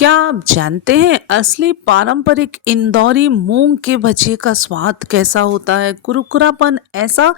क्या आप जानते हैं असली पारंपरिक इंदौरी मूंग के भजिए का स्वाद कैसा होता है। कुरकुरापन ऐसा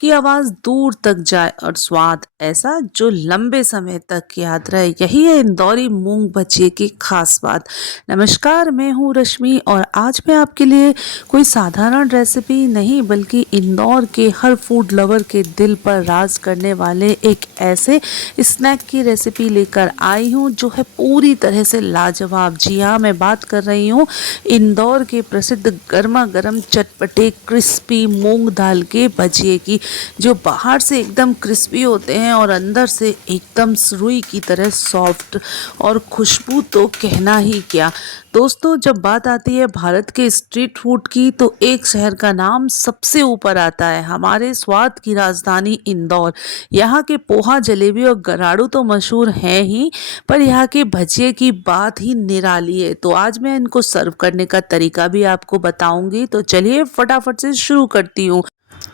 कि आवाज दूर तक जाए और स्वाद ऐसा जो लंबे समय तक याद रहे। यही है इंदौरी मूंग भजिए की खास बात। नमस्कार, मैं हूँ रश्मि और आज मैं आपके लिए कोई साधारण रेसिपी नहीं बल्कि इंदौर के हर फूड लवर के दिल पर राज करने वाले एक ऐसे स्नैक की रेसिपी लेकर आई हूँ जो है पूरी तरह से लाजवाब। जी हाँ, मैं बात कर रही हूँ इंदौर के प्रसिद्ध गर्मा गर्म चटपटे क्रिस्पी मूंग दाल के भजिए की, जो बाहर से एकदम क्रिस्पी होते हैं और अंदर से एकदम रुई की तरह सॉफ्ट। और खुशबू तो कहना ही क्या। दोस्तों, जब बात आती है भारत के स्ट्रीट फूड की तो एक शहर का नाम सबसे ऊपर आता है, हमारे स्वाद की राजधानी इंदौर। यहाँ के पोहा, जलेबी और गराड़ू तो मशहूर हैं ही, पर यहाँ के भजिए की बात ही निराली है। तो आज मैं इनको सर्व करने का तरीका भी आपको बताऊंगी। तो चलिए फटाफट से शुरू करती हूँ।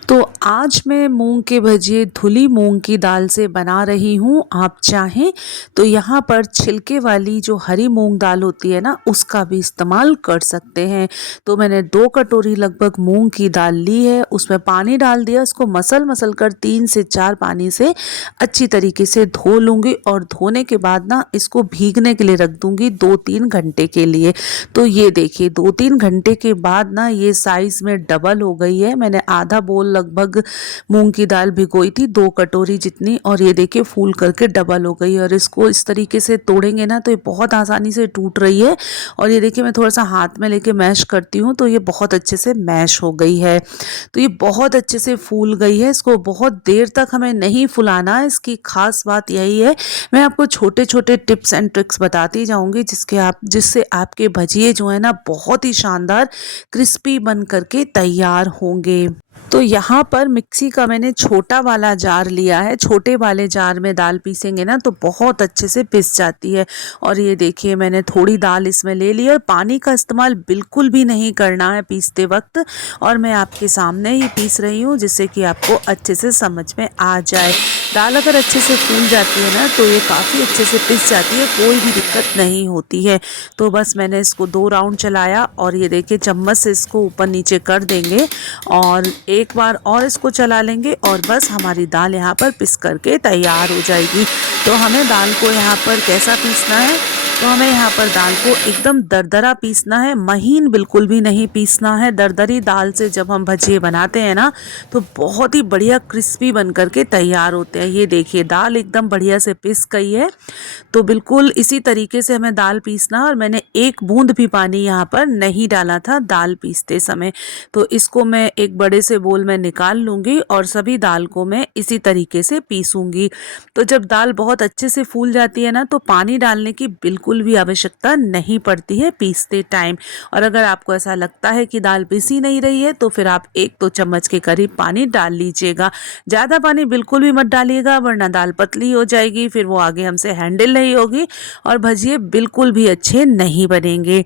तो आज मैं मूंग के भजिए धुली मूंग की दाल से बना रही हूँ। आप चाहें तो यहाँ पर छिलके वाली जो हरी मूंग दाल होती है ना, उसका भी इस्तेमाल कर सकते हैं। तो मैंने 2 कटोरी लगभग मूंग की दाल ली है, उसमें पानी डाल दिया, उसको मसल मसल कर 3 से 4 पानी से अच्छी तरीके से धो लूँगी। और धोने के बाद ना इसको भीगने के लिए रख दूँगी 2-3 घंटे के लिए। तो ये देखिए 2-3 घंटे के बाद ना ये साइज़ में डबल हो गई है। मैंने आधा बोल लगभग मूंग की दाल भिगोई थी, 2 कटोरी जितनी, और ये देखिए फूल करके डबल हो गई। और इसको इस तरीके से तोड़ेंगे ना तो ये बहुत आसानी से टूट रही है। और ये देखिए मैं थोड़ा सा हाथ में लेके मैश करती हूँ तो ये बहुत अच्छे से मैश हो गई है। तो ये बहुत अच्छे से फूल गई है। इसको बहुत देर तक हमें नहीं फुलाना है, इसकी खास बात यही है। मैं आपको छोटे छोटे टिप्स एंड ट्रिक्स बताती जाऊंगी जिससे आपके भजिए जो है ना बहुत ही शानदार क्रिस्पी बन करके तैयार होंगे। तो यहाँ पर मिक्सी का मैंने छोटा वाला जार लिया है। छोटे वाले जार में दाल पीसेंगे ना तो बहुत अच्छे से पिस जाती है। और ये देखिए मैंने थोड़ी दाल इसमें ले ली और पानी का इस्तेमाल बिल्कुल भी नहीं करना है पीसते वक्त। और मैं आपके सामने ही पीस रही हूँ जिससे कि आपको अच्छे से समझ में आ जाए। दाल अगर अच्छे से फूल जाती है ना तो ये काफ़ी अच्छे से पिस जाती है, कोई भी दिक्कत नहीं होती है। तो बस मैंने इसको 2 राउंड चलाया और ये देखिए चम्मच से इसको ऊपर नीचे कर देंगे और एक बार और इसको चला लेंगे और बस हमारी दाल यहाँ पर पिस करके तैयार हो जाएगी। तो हमें दाल को यहाँ पर कैसा पीसना है, तो हमें यहाँ पर दाल को एकदम दरदरा पीसना है, महीन बिल्कुल भी नहीं पीसना है। दरदरी दाल से जब हम भजिए बनाते हैं ना तो बहुत ही बढ़िया क्रिस्पी बन करके तैयार होते हैं। ये देखिए दाल एकदम बढ़िया से पिस गई है। तो बिल्कुल इसी तरीके से हमें दाल पीसना, और मैंने एक बूंद भी पानी यहाँ पर नहीं डाला था दाल पीसते समय। तो इसको मैं एक बड़े से बोल में निकाल लूँगी और सभी दाल को मैं इसी तरीके से पीसूँगी। तो जब दाल बहुत अच्छे से फूल जाती है ना तो पानी डालने की बिल्कुल भी आवश्यकता नहीं पड़ती है पीसते टाइम। और अगर आपको ऐसा लगता है कि दाल पिसी नहीं रही है तो फिर आप 1-2 चम्मच के करीब पानी डाल लीजिएगा। ज़्यादा पानी बिल्कुल भी मत डालिएगा वरना दाल पतली हो जाएगी, फिर वो आगे हमसे हैंडल नहीं होगी और भजिए बिल्कुल भी अच्छे नहीं बनेंगे।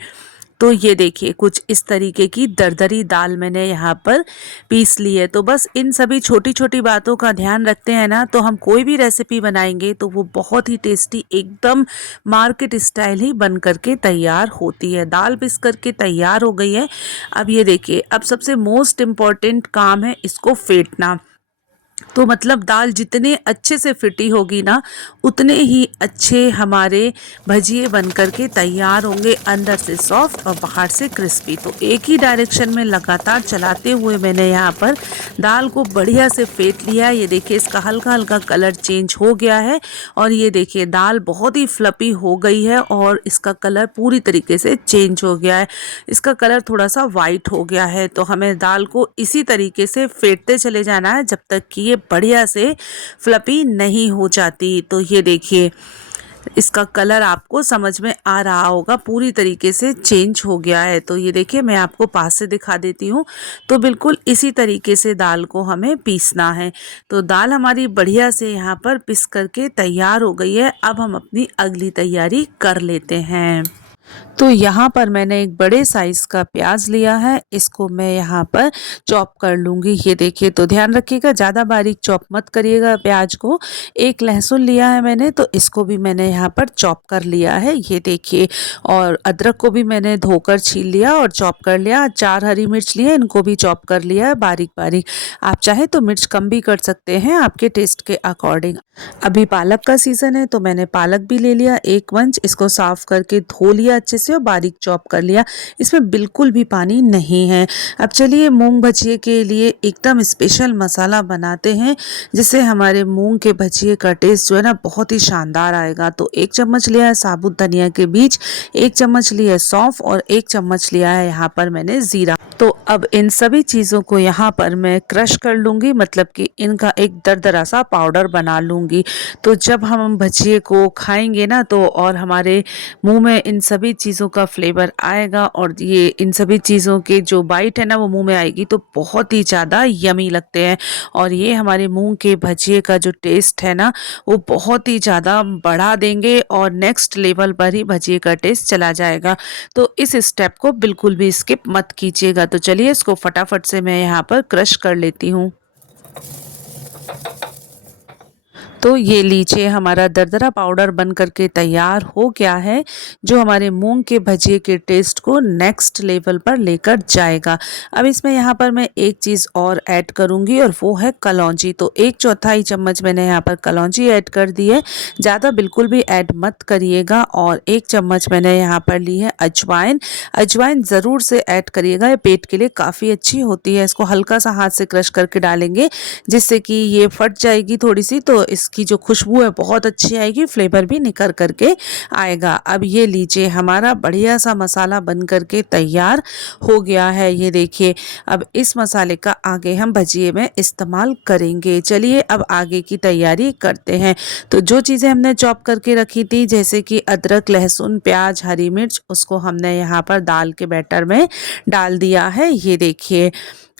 तो ये देखिए कुछ इस तरीके की दरदरी दाल मैंने यहाँ पर पीस ली है। तो बस इन सभी छोटी छोटी बातों का ध्यान रखते हैं ना तो हम कोई भी रेसिपी बनाएंगे तो वो बहुत ही टेस्टी एकदम मार्केट स्टाइल ही बन करके तैयार होती है। दाल पिस करके तैयार हो गई है। अब ये देखिए, अब सबसे मोस्ट इम्पॉर्टेंट काम है इसको फेंटना। तो मतलब दाल जितने अच्छे से फिटी होगी ना उतने ही अच्छे हमारे भजिए बन करके तैयार होंगे, अंदर से सॉफ्ट और बाहर से क्रिस्पी। तो एक ही डायरेक्शन में लगातार चलाते हुए मैंने यहाँ पर दाल को बढ़िया से फेंट लिया। ये देखिए इसका हल्का हल्का कलर चेंज हो गया है और ये देखिए दाल बहुत ही फ्लपी हो गई है और इसका कलर पूरी तरीके से चेंज हो गया है। इसका कलर थोड़ा सा वाइट हो गया है। तो हमें दाल को इसी तरीके से फेंटते चले जाना है जब तक कि ये बढ़िया से फ्लपी नहीं हो जाती। तो ये देखिए इसका कलर आपको समझ में आ रहा होगा, पूरी तरीके से चेंज हो गया है। तो ये देखिए मैं आपको पास से दिखा देती हूँ। तो बिल्कुल इसी तरीके से दाल को हमें पीसना है। तो दाल हमारी बढ़िया से यहाँ पर पिस करके तैयार हो गई है। अब हम अपनी अगली तैयारी कर लेते हैं। तो यहाँ पर मैंने एक बड़े साइज़ का प्याज लिया है, इसको मैं यहाँ पर चॉप कर लूँगी। ये देखिए, तो ध्यान रखिएगा ज़्यादा बारीक चॉप मत करिएगा प्याज को। एक लहसुन लिया है मैंने, तो इसको भी मैंने यहाँ पर चॉप कर लिया है, ये देखिए। और अदरक को भी मैंने धोकर छील लिया और चॉप कर लिया। 4 हरी मिर्च लिए, इनको भी चॉप कर लिया है बारीक-बारीक। आप चाहे तो मिर्च कम भी कर सकते हैं आपके टेस्ट के अकॉर्डिंग। अभी पालक का सीज़न है, तो मैंने पालक भी ले लिया 1 मंच, इसको साफ़ करके धो लिया अच्छे से और बारीक चॉप कर लिया। इसमें बिल्कुल भी पानी नहीं है। अब चलिए मूँग भजिए के लिए एकदम स्पेशल मसाला बनाते हैं, जिससे हमारे मूँग के भजिए का टेस्ट जो है ना बहुत ही शानदार आएगा। तो 1 चम्मच लिया है साबुत धनिया के बीज, 1 चम्मच लिया है सौंफ और 1 चम्मच लिया है यहाँ पर मैंने ज़ीरा। तो अब इन सभी चीज़ों को यहाँ पर मैं क्रश कर लूँगी, मतलब कि इनका एक दरदरा सा पाउडर बना लूँगी। तो जब हम भजिए को खाएँगे ना, तो और हमारे मुँह में इन सभी चीज़ों का फ्लेवर आएगा और ये इन सभी चीज़ों के जो बाइट है ना वो मुँह में आएगी, तो बहुत ही ज़्यादा यम्मी लगते हैं। और ये हमारे मूँग के भजिए का जो टेस्ट है ना, वो बहुत ही ज़्यादा बढ़ा देंगे और नेक्स्ट लेवल पर ही भजिए का टेस्ट चला जाएगा। तो इस स्टेप को बिल्कुल भी स्किप मत कीजिएगा। तो चलिए इसको फटाफट से मैं यहाँ पर क्रश कर लेती हूँ। तो ये लीजिए, हमारा दरदरा पाउडर बन करके तैयार हो गया है, जो हमारे मूंग के भजिए के टेस्ट को नेक्स्ट लेवल पर लेकर जाएगा। अब इसमें यहाँ पर मैं एक चीज़ और ऐड करूँगी और वो है कलौंजी। तो 1/4 चम्मच मैंने यहाँ पर कलौंजी ऐड कर दी है, ज़्यादा बिल्कुल भी ऐड मत करिएगा। और 1 चम्मच मैंने यहाँ पर ली है अजवाइन। अजवाइन ज़रूर से ऐड करिएगा, ये पेट के लिए काफ़ी अच्छी होती है। इसको हल्का सा हाथ से क्रश करके डालेंगे, जिससे कि ये फट जाएगी थोड़ी सी, तो इसकी जो खुशबू है बहुत अच्छी आएगी, फ्लेवर भी निखर करके आएगा। अब ये लीजिए, हमारा बढ़िया सा मसाला बन करके तैयार हो गया है, ये देखिए। अब इस मसाले का आगे हम भजिए में इस्तेमाल करेंगे। चलिए अब आगे की तैयारी करते हैं। तो जो चीज़ें हमने चॉप करके रखी थी, जैसे कि अदरक, लहसुन, प्याज, हरी मिर्च, उसको हमने यहाँ पर दाल के बैटर में डाल दिया है, ये देखिए।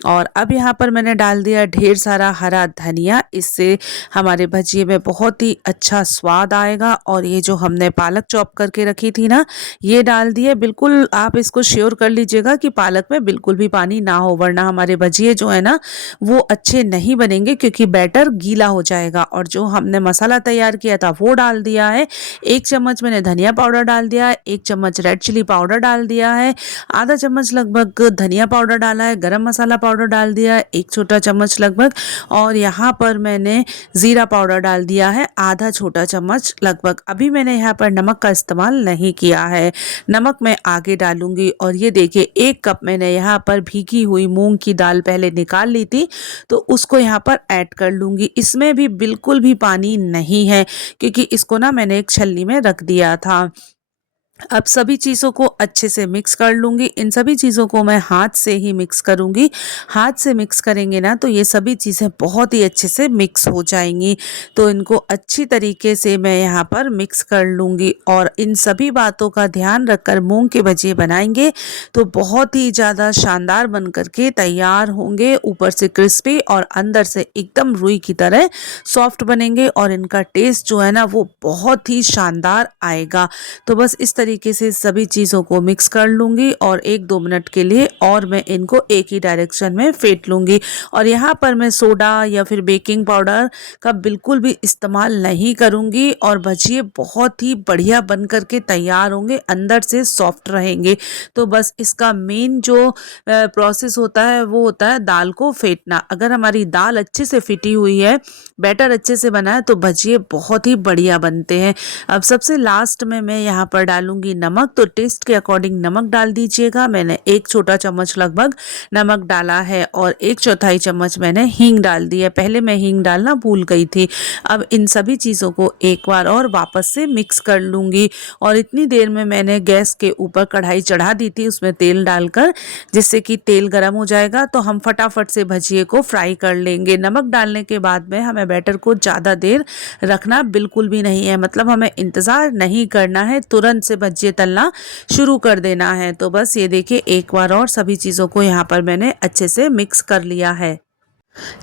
और अब यहाँ पर मैंने डाल दिया ढेर सारा हरा धनिया, इससे हमारे भजिए में बहुत ही अच्छा स्वाद आएगा। और ये जो हमने पालक चॉप करके रखी थी ना, ये डाल दिए। बिल्कुल आप इसको श्योर कर लीजिएगा कि पालक में बिल्कुल भी पानी ना हो, वरना हमारे भजिए जो है ना वो अच्छे नहीं बनेंगे, क्योंकि बैटर गीला हो जाएगा। और जो हमने मसाला तैयार किया था वो डाल दिया है। 1 चम्मच मैंने धनिया पाउडर डाल दिया है, 1 चम्मच रेड चिली पाउडर डाल दिया है, आधा चम्मच लगभग धनिया पाउडर डाला है, गरम मसाला पाउडर डाल दिया है 1 छोटा चम्मच लगभग, और यहाँ पर मैंने ज़ीरा पाउडर डाल दिया है आधा छोटा चम्मच लगभग। अभी मैंने यहाँ पर नमक का इस्तेमाल नहीं किया है, नमक मैं आगे डालूंगी। और ये देखिए, 1 कप मैंने यहाँ पर भीगी हुई मूंग की दाल पहले निकाल ली थी, तो उसको यहाँ पर ऐड कर लूंगी। इसमें भी बिल्कुल भी पानी नहीं है, क्योंकि इसको ना मैंने एक छलनी में रख दिया था। अब सभी चीज़ों को अच्छे से मिक्स कर लूँगी। इन सभी चीज़ों को मैं हाथ से ही मिक्स करूँगी। हाथ से मिक्स करेंगे ना, तो ये सभी चीज़ें बहुत ही अच्छे से मिक्स हो जाएंगी। तो इनको अच्छी तरीके से मैं यहाँ पर मिक्स कर लूँगी। और इन सभी बातों का ध्यान रखकर मूंग के भजिए बनाएंगे तो बहुत ही ज़्यादा शानदार बन करके तैयार होंगे, ऊपर से क्रिस्पी और अंदर से एकदम रुई की तरह सॉफ्ट बनेंगे। और इनका टेस्ट जो है ना वो बहुत ही शानदार आएगा। तो बस इस तरीके से सभी चीज़ों को मिक्स कर लूँगी और 1-2 मिनट के लिए और मैं इनको एक ही डायरेक्शन में फेंट लूँगी। और यहाँ पर मैं सोडा या फिर बेकिंग पाउडर का बिल्कुल भी इस्तेमाल नहीं करूँगी। और भजिए बहुत ही बढ़िया बन करके तैयार होंगे, अंदर से सॉफ्ट रहेंगे। तो बस इसका मेन जो प्रोसेस होता है वो होता है दाल को फेंटना। अगर हमारी दाल अच्छे से फिटी हुई है, बैटर अच्छे से बना है, तो भजिए बहुत ही बढ़िया बनते हैं। अब सबसे लास्ट में मैं यहाँ पर डालूंगी नमक। तो टेस्ट के अकॉर्डिंग नमक डाल दीजिएगा। मैंने 1 छोटा चम्मच लगभग नमक डाला है और 1/4 चम्मच मैंने हींग डाल दी है। पहले मैं हींग डालना भूल गई थी। अब इन सभी चीज़ों को एक बार और वापस से मिक्स कर लूँगी। और इतनी देर में मैंने गैस के ऊपर कढ़ाई चढ़ा दी थी, उसमें तेल डालकर, जिससे कि तेल गर्म हो जाएगा तो हम फटाफट से भजिए को फ्राई कर लेंगे। नमक डालने के बाद में हमें बैटर को ज़्यादा देर रखना बिल्कुल भी नहीं है, मतलब हमें इंतज़ार नहीं करना है, तुरंत से भजिए तलना शुरू कर देना है। तो बस ये देखिए, एक बार और सभी चीज़ों को यहाँ पर मैंने अच्छे से मिक्स कर लिया है।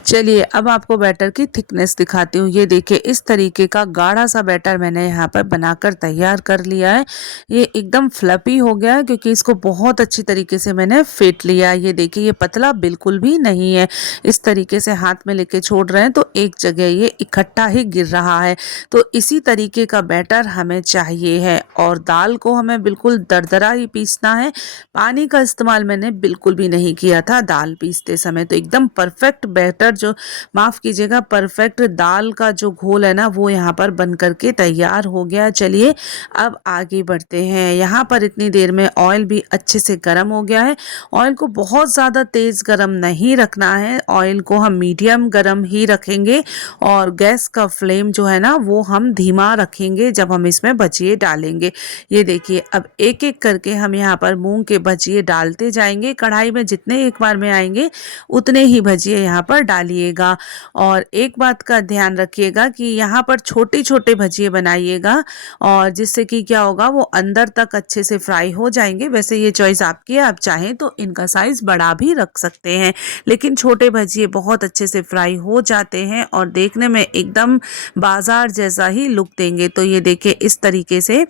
चलिए अब आपको बैटर की थिकनेस दिखाती हूँ। ये देखिए इस तरीके का गाढ़ा सा बैटर मैंने यहाँ पर बनाकर तैयार कर लिया है। ये एकदम फ्लफी हो गया है क्योंकि इसको बहुत अच्छी तरीके से मैंने फेंट लिया है। ये देखिए ये पतला बिल्कुल भी नहीं है। इस तरीके से हाथ में लेके छोड़ रहे हैं तो एक जगह ये इकट्ठा ही गिर रहा है। तो इसी तरीके का बैटर हमें चाहिए है और दाल को हमें बिल्कुल दरदरा ही पीसना है। पानी का इस्तेमाल मैंने बिल्कुल भी नहीं किया था दाल पीसते समय। तो एकदम परफेक्ट बैटर जो माफ़ कीजिएगा परफेक्ट दाल का जो घोल है ना वो यहाँ पर बन करके तैयार हो गया। चलिए अब आगे बढ़ते हैं। यहाँ पर इतनी देर में ऑयल भी अच्छे से गर्म हो गया है। ऑयल को बहुत ज़्यादा तेज़ गर्म नहीं रखना है, ऑयल को हम मीडियम गर्म ही रखेंगे और गैस का फ्लेम जो है ना वो हम धीमा रखेंगे जब हम इसमें भजिए डालेंगे। ये देखिए अब एक एक करके हम यहाँ पर मूंग के भजिए डालते जाएंगे। कढ़ाई में जितने एक बार में आएंगे उतने ही भजिए यहाँ पर डालिएगा। और एक बात का ध्यान रखिएगा कि यहाँ पर छोटे छोटे भजिए बनाइएगा और जिससे कि क्या होगा वो अंदर तक अच्छे से फ्राई हो जाएंगे। वैसे ये चॉइस आपकी है, आप चाहें तो इनका साइज बड़ा भी रख सकते हैं, लेकिन छोटे भजिए बहुत अच्छे से फ्राई हो जाते हैं और देखने में एकदम बाजार जैसा ही लुक देंगे। तो ये देखिए इस तरीके से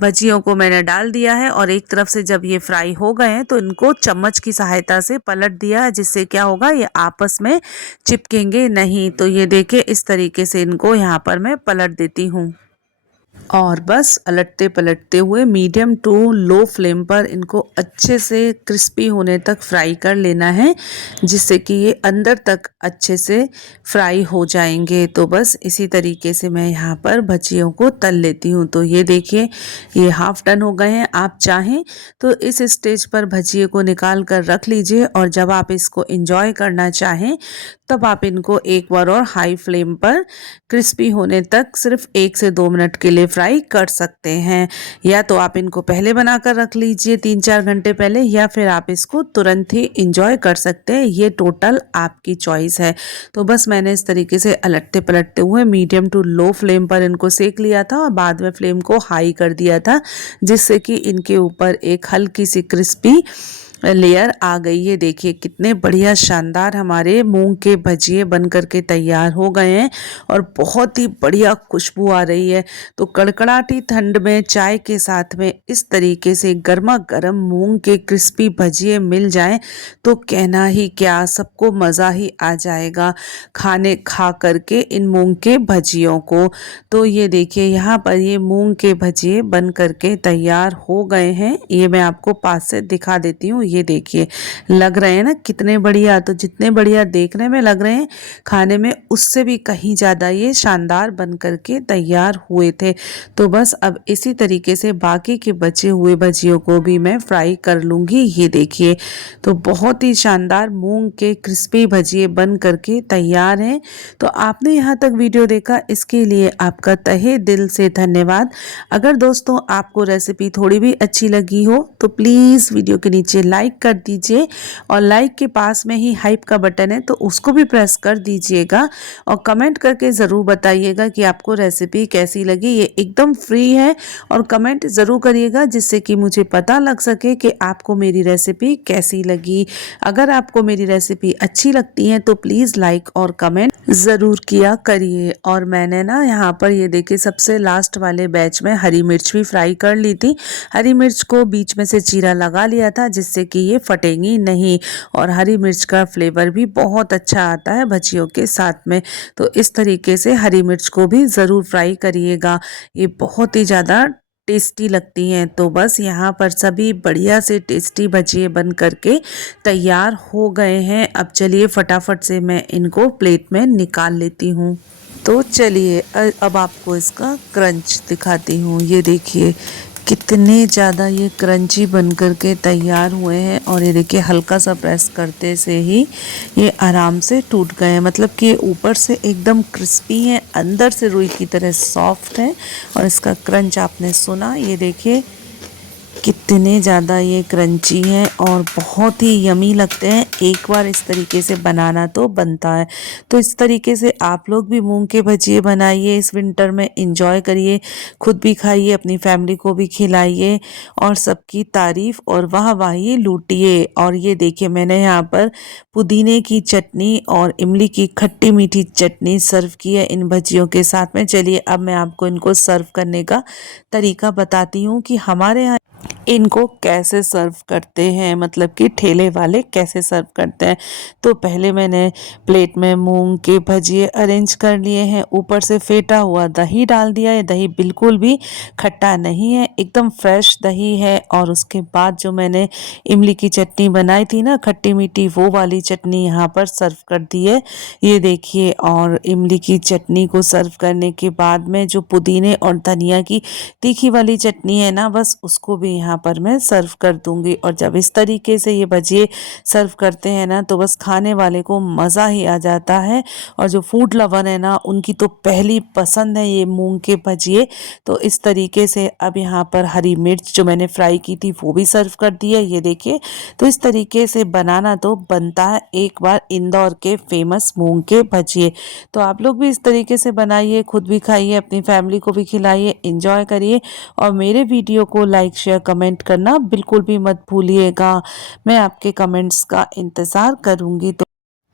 भजियों को मैंने डाल दिया है और एक तरफ से जब ये फ्राई हो गए हैं तो इनको चम्मच की सहायता से पलट दिया है, जिससे क्या होगा ये आपस में चिपकेंगे नहीं। तो ये देखिए इस तरीके से इनको यहाँ पर मैं पलट देती हूँ और बस अलटते पलटते हुए मीडियम टू लो फ्लेम पर इनको अच्छे से क्रिस्पी होने तक फ्राई कर लेना है, जिससे कि ये अंदर तक अच्छे से फ्राई हो जाएंगे। तो बस इसी तरीके से मैं यहाँ पर भजियों को तल लेती हूँ। तो ये देखिए ये हाफ डन हो गए हैं। आप चाहें तो इस स्टेज पर भजिए को निकाल कर रख लीजिए और जब आप इसको एंजॉय करना चाहें तब आप इनको एक बार और हाई फ्लेम पर क्रिस्पी होने तक सिर्फ 1 से 2 मिनट के लिए फ्राई कर सकते हैं। या तो आप इनको पहले बनाकर रख लीजिए 3-4 घंटे पहले, या फिर आप इसको तुरंत ही इंजॉय कर सकते हैं। ये टोटल आपकी चॉइस है। तो बस मैंने इस तरीके से अलटते पलटते हुए मीडियम टू लो फ्लेम पर इनको सेक लिया था और बाद में फ्लेम को हाई कर दिया था, जिससे कि इनके ऊपर एक हल्की सी क्रिस्पी लेयर आ गई है। देखिए कितने बढ़िया शानदार हमारे मूंग के भजिए बन करके तैयार हो गए हैं और बहुत ही बढ़िया खुशबू आ रही है। तो कड़कड़ाटी ठंड में चाय के साथ में इस तरीके से गर्मा गर्म मूंग के क्रिस्पी भजिए मिल जाएं तो कहना ही क्या, सबको मज़ा ही आ जाएगा खाने खा करके इन मूंग के भजियों को। तो ये देखिए यहाँ पर ये मूंग के भजिए बन करके तैयार हो गए हैं। ये मैं आपको पास से दिखा देती हूँ। ये देखिए लग रहे हैं ना कितने बढ़िया। तो जितने बढ़िया देखने में लग रहे हैं खाने में उससे भी कहीं ज़्यादा ये शानदार बन करके तैयार हुए थे। तो बस अब इसी तरीके से बाकी के बचे हुए भजियों को भी मैं फ्राई कर लूँगी। ये देखिए तो बहुत ही शानदार मूंग के क्रिस्पी भजिए बन करके तैयार हैं। तो आपने यहाँ तक वीडियो देखा इसके लिए आपका तहे दिल से धन्यवाद। अगर दोस्तों आपको रेसिपी थोड़ी भी अच्छी लगी हो तो प्लीज़ वीडियो के नीचे लाइक कर दीजिए और लाइक के पास में ही हाइप का बटन है तो उसको भी प्रेस कर दीजिएगा और कमेंट करके ज़रूर बताइएगा कि आपको रेसिपी कैसी लगी। ये एकदम फ्री है और कमेंट ज़रूर करिएगा जिससे कि मुझे पता लग सके कि आपको मेरी रेसिपी कैसी लगी। अगर आपको मेरी रेसिपी अच्छी लगती है तो प्लीज़ लाइक और कमेंट ज़रूर किया करिए। और मैंने ना यहाँ पर ये देखिए सबसे लास्ट वाले बैच में हरी मिर्च भी फ्राई कर ली थी। हरी मिर्च को बीच में से चीरा लगा लिया था जिससे कि ये फटेंगी नहीं और हरी मिर्च का फ्लेवर भी बहुत अच्छा आता है भजियों के साथ में। तो इस तरीके से हरी मिर्च को भी ज़रूर फ्राई करिएगा, ये बहुत ही ज़्यादा टेस्टी लगती हैं। तो बस यहाँ पर सभी बढ़िया से टेस्टी भजिए बन करके तैयार हो गए हैं। अब चलिए फटाफट से मैं इनको प्लेट में निकाल लेती हूँ। तो चलिए अब आपको इसका क्रंच दिखाती हूँ। ये देखिए कितने ज़्यादा ये क्रंची बन करके तैयार हुए हैं और ये देखिए हल्का सा प्रेस करते से ही ये आराम से टूट गए हैं। मतलब कि ऊपर से एकदम क्रिस्पी हैं, अंदर से रुई की तरह सॉफ्ट है और इसका क्रंच आपने सुना। ये देखिए कितने ज़्यादा ये क्रंची हैं और बहुत ही यमी लगते हैं। एक बार इस तरीके से बनाना तो बनता है। तो इस तरीके से आप लोग भी मूंग के भजिए बनाइए, इस विंटर में एंजॉय करिए, खुद भी खाइए, अपनी फैमिली को भी खिलाइए और सबकी तारीफ और वाहवाही लूटिए। और ये देखिए मैंने यहाँ पर पुदीने की चटनी और इमली की खट्टी मीठी चटनी सर्व की है इन भजियों के साथ में। चलिए अब मैं आपको इनको सर्व करने का तरीका बताती हूँ कि हमारे यहाँ इनको कैसे सर्व करते हैं, मतलब कि ठेले वाले कैसे सर्व करते हैं। तो पहले मैंने प्लेट में मूंग के भजिए अरेंज कर लिए हैं, ऊपर से फेटा हुआ दही डाल दिया है। दही बिल्कुल भी खट्टा नहीं है, एकदम फ्रेश दही है। और उसके बाद जो मैंने इमली की चटनी बनाई थी ना, खट्टी मीठी, वो वाली चटनी यहाँ पर सर्व कर दी है। ये देखिए, और इमली की चटनी को सर्व करने के बाद में जो पुदीने और धनिया की तीखी वाली चटनी है ना, बस उसको भी यहाँ पर मैं सर्व कर दूंगी। और जब इस तरीके से ये भजिए सर्व करते हैं ना, तो बस खाने वाले को मज़ा ही आ जाता है। और जो फूड लवर है ना, उनकी तो पहली पसंद है ये मूंग के भजिए। तो इस तरीके से अब यहाँ पर हरी मिर्च जो मैंने फ्राई की थी वो भी सर्व कर दी है, ये देखिए। तो इस तरीके से बनाना तो बनता है एक बार इंदौर के फेमस मूंग के भजिए। तो आप लोग भी इस तरीके से बनाइए, खुद भी खाइए, अपनी फैमिली को भी खिलाइए, एंजॉय करिए। और मेरे वीडियो को लाइक शेयर कमेंट करना बिल्कुल भी मत भूलिएगा। मैं आपके कमेंट्स का इंतज़ार करूँगी। तो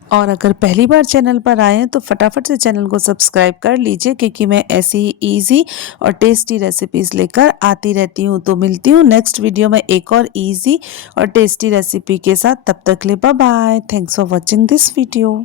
और अगर पहली बार चैनल पर आए हैं तो फटाफट से चैनल को सब्सक्राइब कर लीजिए, क्योंकि मैं ऐसी ही इजी और टेस्टी रेसिपीज़ लेकर आती रहती हूँ। तो मिलती हूँ नेक्स्ट वीडियो में एक और इजी और टेस्टी रेसिपी के साथ। तब तक ले bye bye. Thanks for watching this video.